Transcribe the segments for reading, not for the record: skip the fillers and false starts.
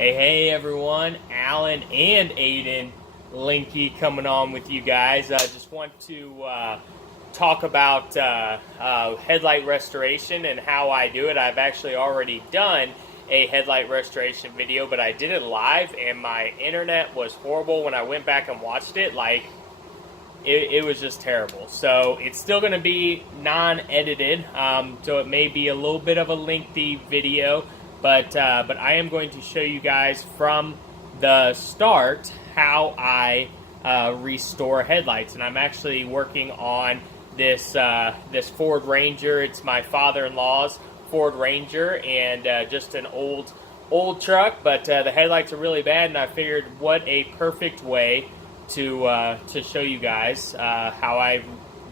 Hey everyone, Alan and Aiden Linky coming on with you guys. I just want to talk about headlight restoration and how I do it. I've actually already done a headlight restoration video, but I did it live and my internet was horrible when I went back and watched it. It was just terrible. So it's still going to be non-edited, so it may be a little bit of a lengthy video, but I am going to show you guys from the start how I restore headlights. And I'm actually working on this Ford Ranger. It's my father-in-law's Ford Ranger, and just an old truck, but the headlights are really bad, and I figured what a perfect way to show you guys how I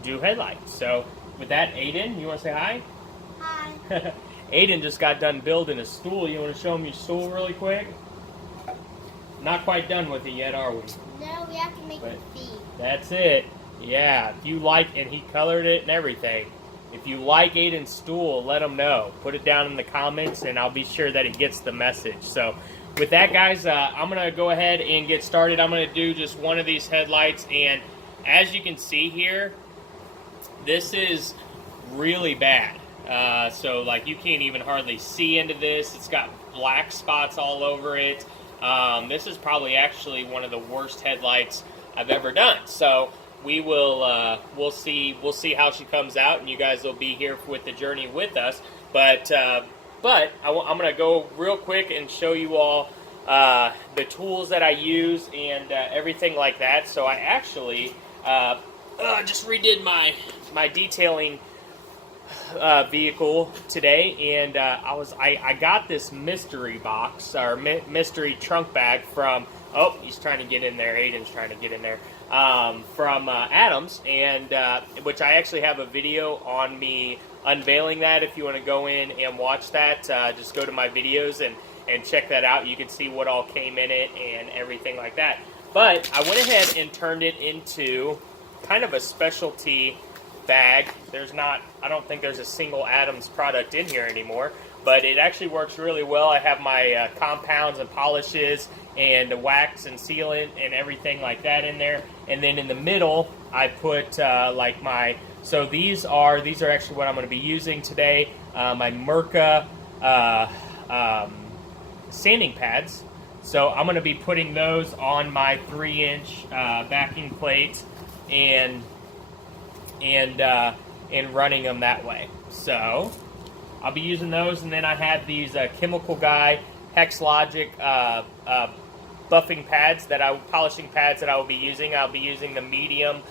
do headlights. So with that, Aiden, you want to say hi? Hi. Aiden just got done building a stool. You want to show him your stool really quick? Not quite done with it yet, are we? No, we have to make the feet. That's it. Yeah, if you like, and he colored it and everything. If you like Aiden's stool, let him know. Put it down in the comments, and I'll be sure that he gets the message. So with that, guys, I'm going to go ahead and get started. I'm going to do just one of these headlights, and as you can see here, this is really bad. So like you can't even hardly see into this. It's got black spots all over it. This is probably actually one of the worst headlights I've ever done. So we will we'll see how she comes out, and you guys will be here with the journey with us. But I'm going to go real quick and show you all the tools that I use and everything like that. So I actually just redid my detailing vehicle today, and I got this mystery box or mystery trunk bag from, oh, he's trying to get in there, Aiden's trying to get in there, from Adams, and which I actually have a video on me unveiling that. If you want to go in and watch that, just go to my videos and check that out. You can see what all came in it and everything like that. But I went ahead and turned it into kind of a specialty bag. I don't think there's a single Adams product in here anymore, but it actually works really well. I have my compounds and polishes and the wax and sealant and everything like that in there, and then in the middle I put so these are actually what I'm going to be using today, my Mirka sanding pads. So I'm going to be putting those on my 3-inch backing plate and running them that way. So I'll be using those, and then I have these Chemical Guy Hex Logic buffing pads polishing pads that I will be using. I'll be using the medium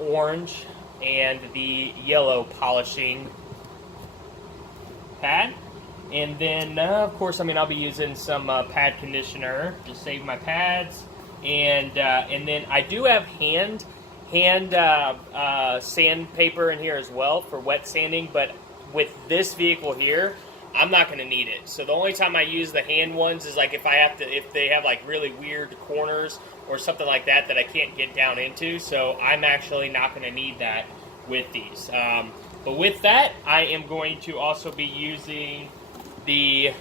orange and the yellow polishing pad. And then of course, I'll be using some pad conditioner to save my pads, and then I do have hand sandpaper in here as well for wet sanding, but with this vehicle here, I'm not going to need it. So the only time I use the hand ones is like if they have like really weird corners or something like that I can't get down into. So I'm actually not going to need that with these. But with that, I am going to also be using the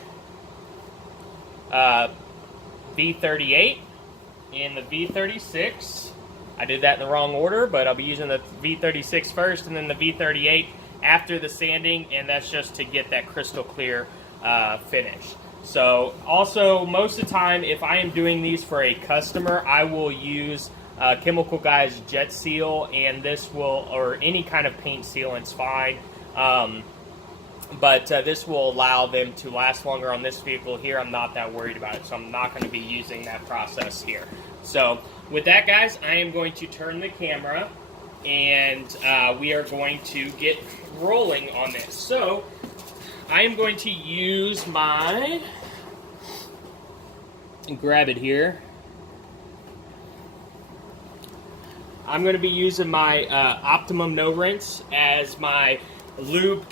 V38 and the V36. I did that in the wrong order, but I'll be using the V36 first and then the V38 after the sanding, and that's just to get that crystal clear finish. So also, most of the time, if I am doing these for a customer, I will use Chemical Guy's Jet Seal, and this will, or any kind of paint sealant's fine. But this will allow them to last longer on this vehicle here. I'm not that worried about it, so I'm not going to be using that process here. So with that, guys, I am going to turn the camera, and we are going to get rolling on this. So I am going to use grab it here. I'm going to be using my Optimum No Rinse as my lube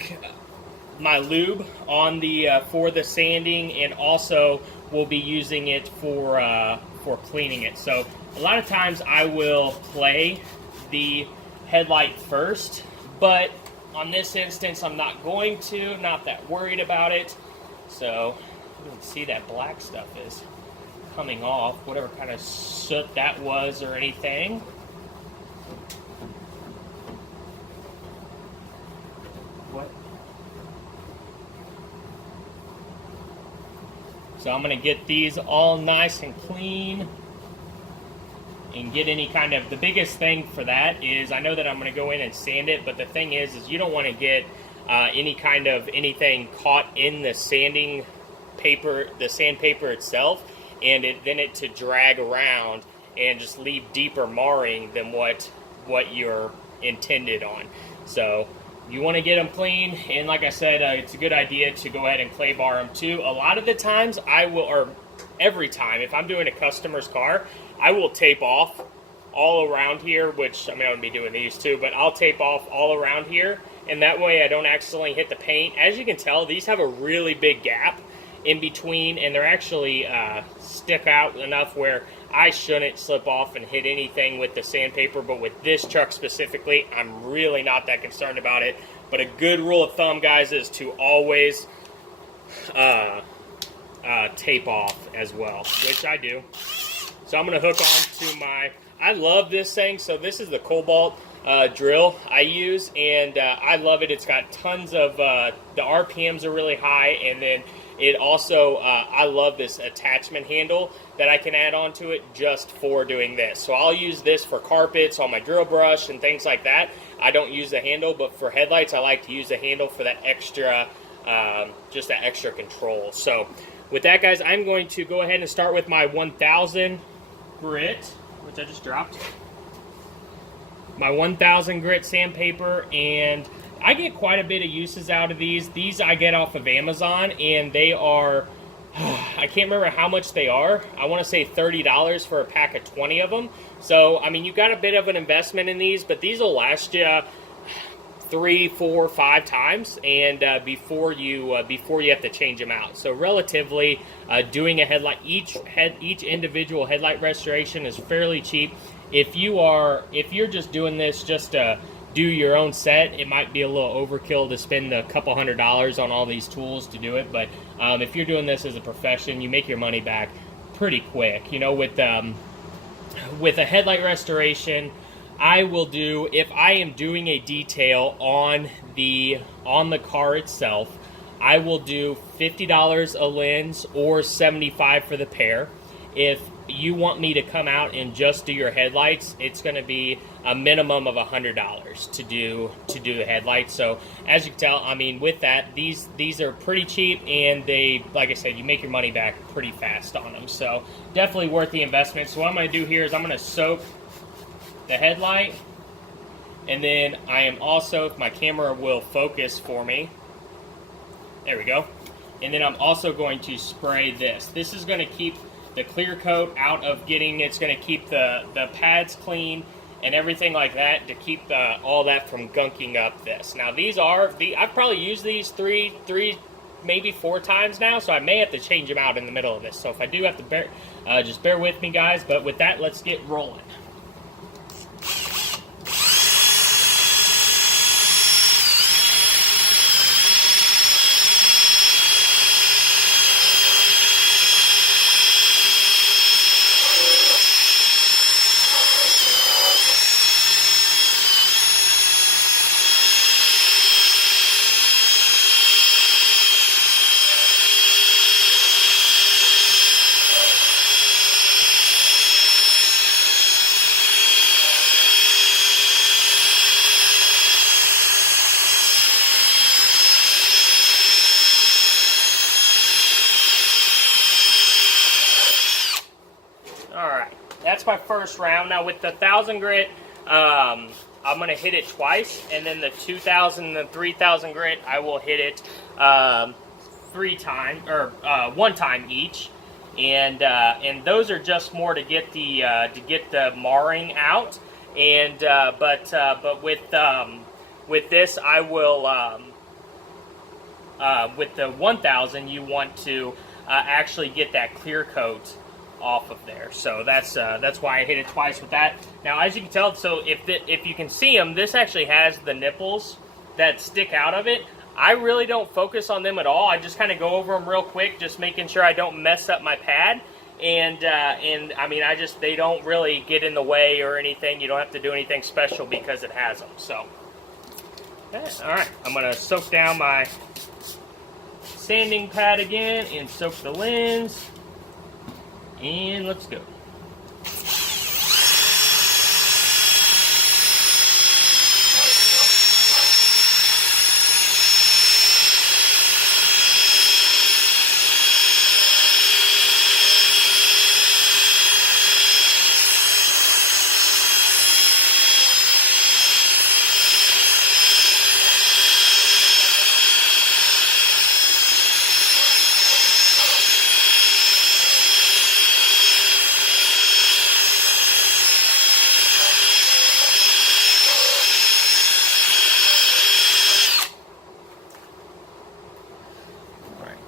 on the for the sanding, and also will be using it for cleaning it. So a lot of times I will play the headlight first, but on this instance I'm not going to, not that worried about it. So You can see that black stuff is coming off, whatever kind of soot that was or anything. What? So I'm going to get these all nice and clean and get any kind of, the biggest thing for that is, I know that I'm going to go in and sand it, but the thing is you don't want to get any kind of anything caught in the sanding paper, the sandpaper itself, and then it to drag around and just leave deeper marring than what you're intended on. So you want to get them clean, and like I said, it's a good idea to go ahead and clay bar them too. A lot of the times I will, or every time, if I'm doing a customer's car, I will tape off all around here, which, I mean, I would be doing these too, but I'll tape off all around here, and that way I don't accidentally hit the paint. As you can tell, these have a really big gap in between, and they're actually stick out enough where I shouldn't slip off and hit anything with the sandpaper, but with this truck specifically, I'm really not that concerned about it. But a good rule of thumb, guys, is to always tape off as well, which I do. So I'm going to hook on to my, I love this thing. So this is the Cobalt drill I use, and I love it. It's got tons of, the RPMs are really high, and then it also, I love this attachment handle that I can add onto it just for doing this. So I'll use this for carpets, on my drill brush, and things like that. I don't use the handle, but for headlights, I like to use the handle for that extra, just that extra control. So with that, guys, I'm going to go ahead and start with my 1000 grit, which I just dropped. My 1000 grit sandpaper, and I get quite a bit of uses out of these. These I get off of Amazon, and they are, I can't remember how much they are. I want to say $30 for a pack of 20 of them. So, I mean, you've got a bit of an investment in these, but these will last you 3, 4, 5 times, and before you have to change them out. So relatively, doing a headlight, each individual headlight restoration is fairly cheap. If you're just doing this just to do your own set, it might be a little overkill to spend a couple $100s on all these tools to do it. But if you're doing this as a profession, you make your money back pretty quick. You know, with a headlight restoration, I will do, if I am doing a detail on the car itself, I will do $50 a lens or $75 for the pair. If you want me to come out and just do your headlights, it's going to be a minimum of $100 to do the headlights. So as you can tell, I mean, with that, these are pretty cheap, and they, like I said, you make your money back pretty fast on them. So definitely worth the investment. So what I'm going to do here is I'm going to soak the headlight, and then I am also, if my camera will focus for me, there we go, and then I'm also going to spray this. This is going to keep the clear coat out of getting, it's going to keep the pads clean and everything like that, to keep all that from gunking up this. Now these are, I've probably used these three, maybe 4 times now, so I may have to change them out in the middle of this. So if I do have to just bear with me, guys. But with that, let's get rolling. That's my first round. Now with the 1000 grit, I'm going to hit it twice, and then the 2000 and 3000 grit, I will hit it 3 times, or 1 time each. And those are just more to get the marring out. And but with this, I will with the 1000, you want to actually get that clear coat off of there. So that's why I hit it twice with that. Now, as you can tell, so if you can see them, this actually has the nipples that stick out of it. I really don't focus on them at all. I just kind of go over them real quick, just making sure I don't mess up my pad. And I mean, they don't really get in the way or anything. You don't have to do anything special because it has them. So, okay, all right, I'm gonna soak down my sanding pad again and soak the lens. And let's go.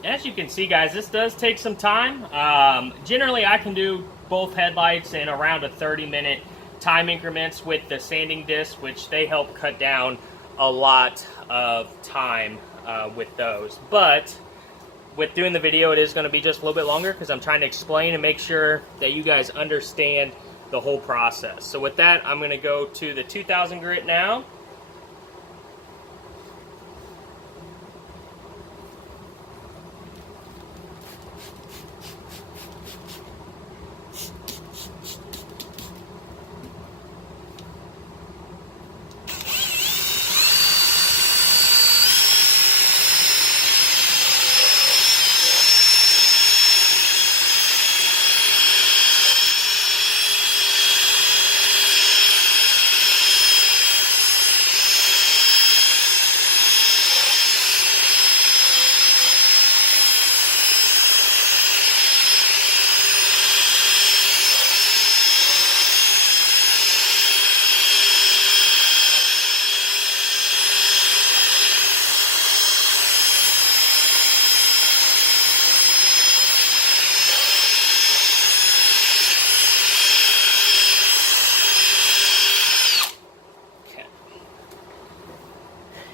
As you can see, guys, this does take some time. Generally, I can do both headlights in around a 30-minute time increments with the sanding disc, which they help cut down a lot of time with those. But with doing the video, it is going to be just a little bit longer because I'm trying to explain and make sure that you guys understand the whole process. So with that, I'm going to go to the 2000 grit now.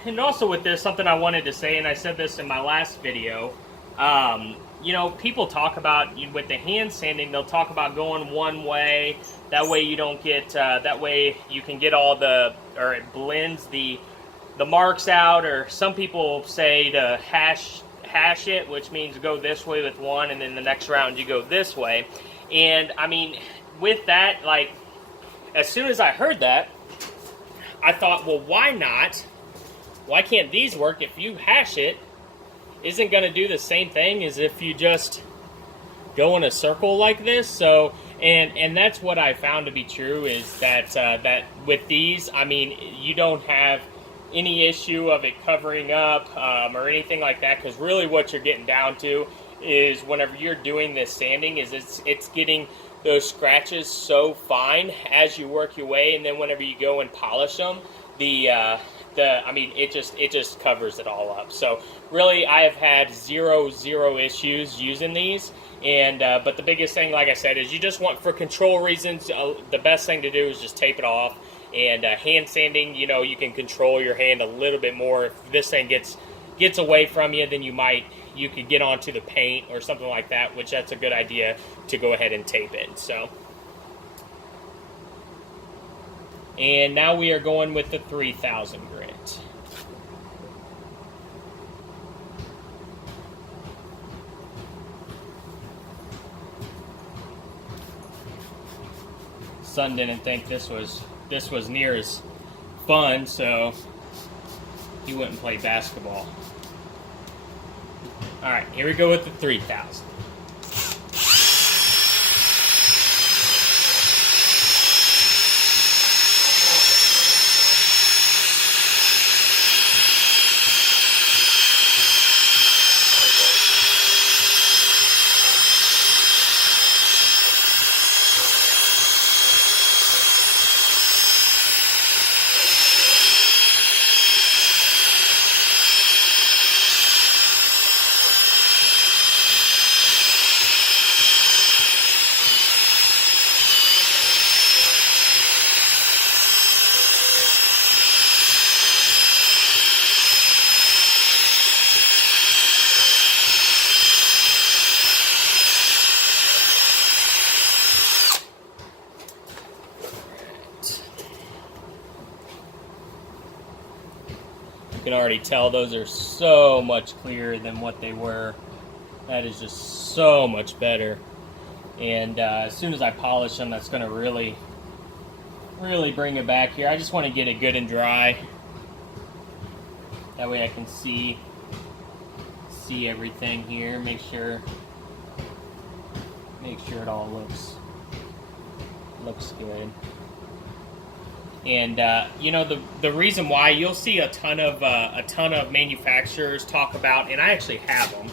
And also with this, something I wanted to say, and I said this in my last video, you know, people talk about, with the hand sanding, they'll talk about going one way, that way you don't get, that way you can get all the, or it blends the marks out, or some people say to hash it, which means go this way with one, and then the next round you go this way. And, I mean, with that, like, as soon as I heard that, I thought, well, why not? Why can't these work? If you hash it, isn't going to do the same thing as if you just go in a circle like this. So, and that's what I found to be true, is that that with these, I mean, you don't have any issue of it covering up or anything like that, because really what you're getting down to is whenever you're doing this sanding, is it's getting those scratches so fine as you work your way, and then whenever you go and polish them, I mean, it just covers it all up. So really, I have had zero issues using these. And but the biggest thing, like I said, is you just want, for control reasons, the best thing to do is just tape it off. And hand sanding, you know, you can control your hand a little bit more. If this thing gets away from you, then you could get onto the paint or something like that, which that's a good idea to go ahead and tape it. So. And now we are going with the 3000 grit. Son didn't think this was near as fun, so he wouldn't play basketball. All right, here we go with the 3000. You can already tell those are so much clearer than what they were. That is just so much better. And as soon as I polish them, that's going to really bring it back here. I just want to get it good and dry. That way I can see everything here. Make sure it all looks good. And you know, the reason why you'll see a ton of manufacturers talk about, and I actually have them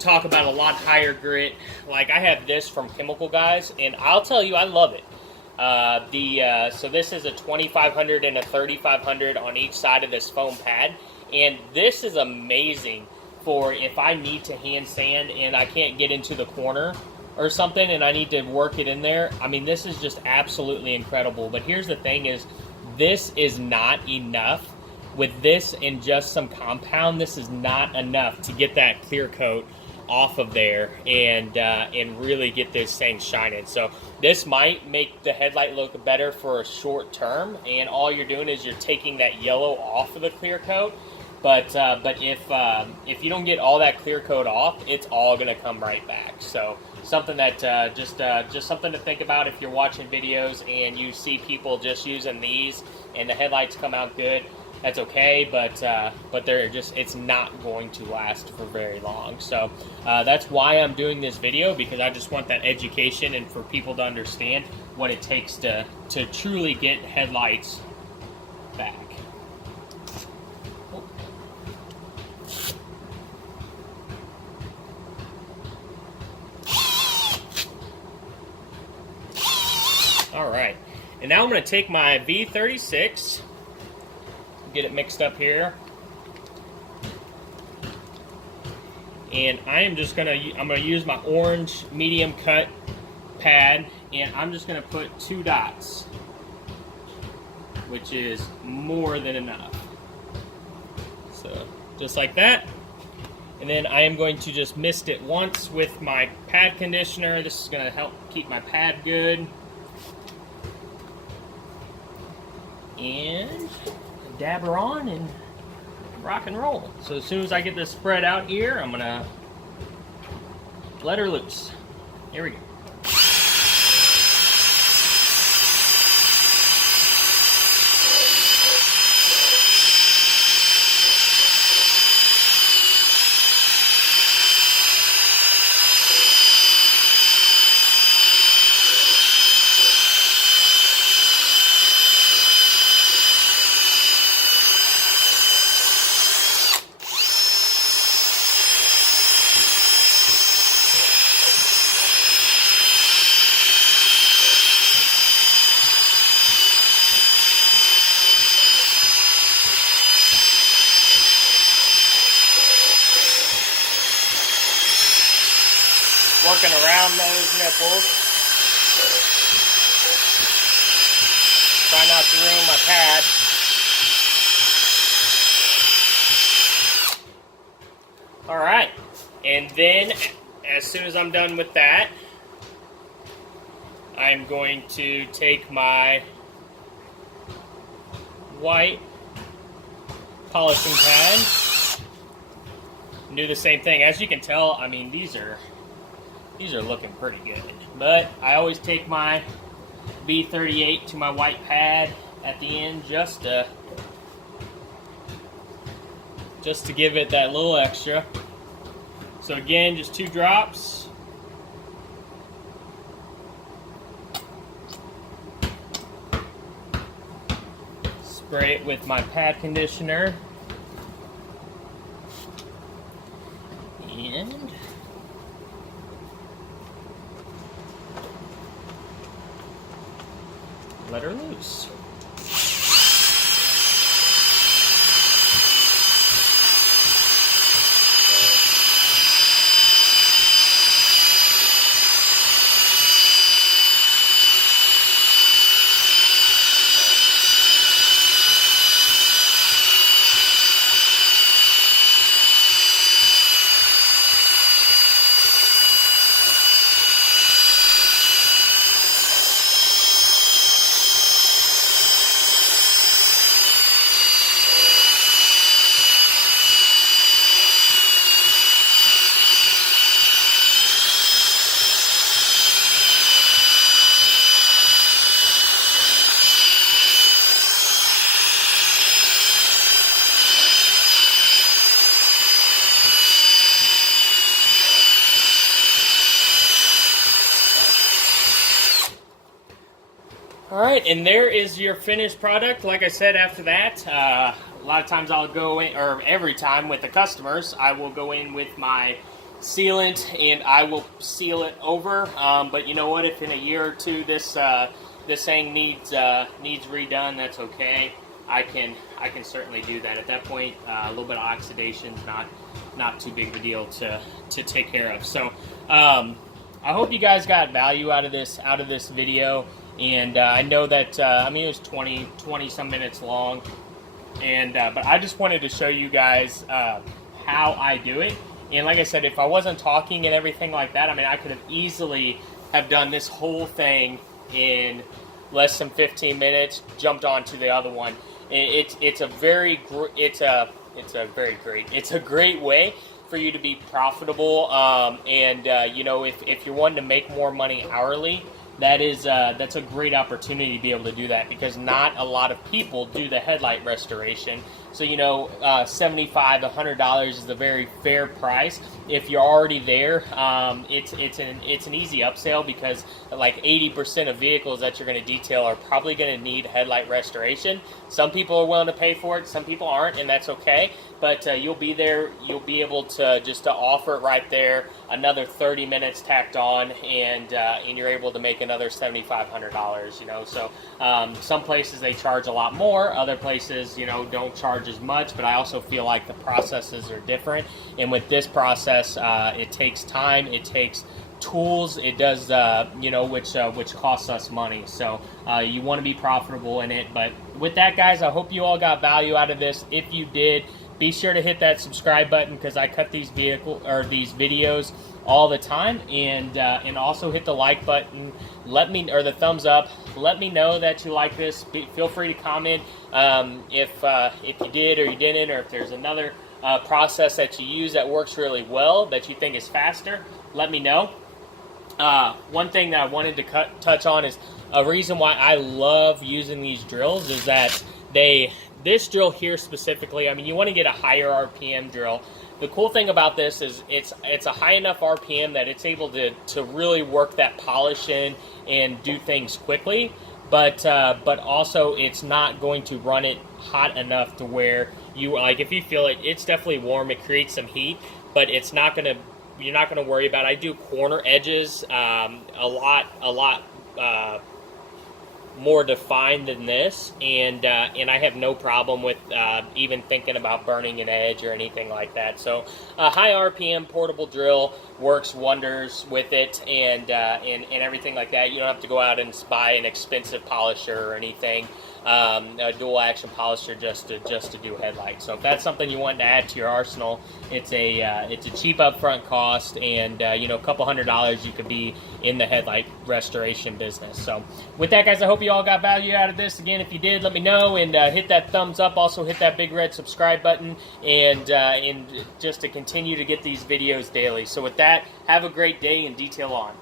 talk about a lot higher grit. Like I have this from Chemical Guys, and I'll tell you, I love it. So this is a 2500 and a 3500 on each side of this foam pad, and this is amazing for if I need to hand sand and I can't get into the corner or something and I need to work it in there. I mean, this is just absolutely incredible. But here's the thing is, this is not enough. With this and just some compound, this is not enough to get that clear coat off of there and really get this thing shining. So this might make the headlight look better for a short term, and all you're doing is you're taking that yellow off of the clear coat. But if you don't get all that clear coat off, it's all gonna come right back. So something that just something to think about if you're watching videos and you see people just using these and the headlights come out good. That's okay, but it's not going to last for very long. So that's why I'm doing this video, because I just want that education and for people to understand what it takes to truly get headlights back. All right, and now I'm going to take my V36, get it mixed up here, and I'm going to use my orange medium cut pad, and I'm just going to put 2 dots, which is more than enough. So just like that. And then I am going to just mist it once with my pad conditioner. This is going to help keep my pad good. And dab her on and rock and roll. So as soon as I get this spread out here, I'm gonna let her loose. Here we go. Working around those nipples. Try not to ruin my pad. Alright, and then as soon as I'm done with that, I'm going to take my white polishing pad and do the same thing. As you can tell, I mean, these are looking pretty good. But I always take my B38 to my white pad at the end just to give it that little extra. So again, just 2 drops. Spray it with my pad conditioner. And let her loose. All right, and there is your finished product. Like I said, after that, a lot of times I'll go in, or every time with the customers, I will go in with my sealant and I will seal it over. But you know what? If in a year or two this thing needs redone, that's okay. I can certainly do that. At that point, a little bit of oxidation is not too big of a deal to take care of. So I hope you guys got value out of this video. And I know that I mean, it was 20 some minutes long, and but I just wanted to show you guys how I do it. And like I said, if I wasn't talking and everything like that, I mean, I could have easily have done this whole thing in less than 15 minutes. Jumped on to the other one. It's a great way for you to be profitable. You know, if you're wanting to make more money hourly, that's a great opportunity to be able to do that, because not a lot of people do the headlight restoration. So, you know, $75, $100 is a very fair price. If you're already there, it's an easy upsell, because like 80% of vehicles that you're going to detail are probably going to need headlight restoration. Some people are willing to pay for it, some people aren't, and that's okay. But you'll be there, you'll be able to just to offer it right there, another 30 minutes tacked on, and you're able to make another $7,500. You know, so some places they charge a lot more, other places, you know, don't charge as much. But I also feel like the processes are different, and with this process, it takes time, it takes tools, it does, you know, which costs us money. So you want to be profitable in it. But with that, guys, I hope you all got value out of this. If you did, be sure to hit that subscribe button, because I cut these videos all the time, and also hit the like button. Or the thumbs up. Let me know that you like this. Feel free to comment if you did or you didn't, or if there's another process that you use that works really well that you think is faster. Let me know. One thing that I wanted to touch on is a reason why I love using these drills is that this drill here specifically, I mean, you want to get a higher RPM drill. The cool thing about this is it's a high enough RPM that it's able to really work that polish in and do things quickly, but also it's not going to run it hot enough to where you, like, if you feel it, it's definitely warm, it creates some heat, but it's not going to, you're not going to worry about it. I do corner edges a lot more defined than this, and I have no problem with even thinking about burning an edge or anything like that. So a high RPM portable drill works wonders with it, and everything like that. You don't have to go out and buy an expensive polisher or anything, a dual action polisher just to do headlights. So if that's something you want to add to your arsenal, it's a cheap upfront cost, and you know, a couple $100 you could be in the headlight restoration business. So with that, guys, I hope you all got value out of this. Again, if you did, let me know, and hit that thumbs up. Also hit that big red subscribe button, and just to continue to get these videos daily. So with that, have a great day, and detail on.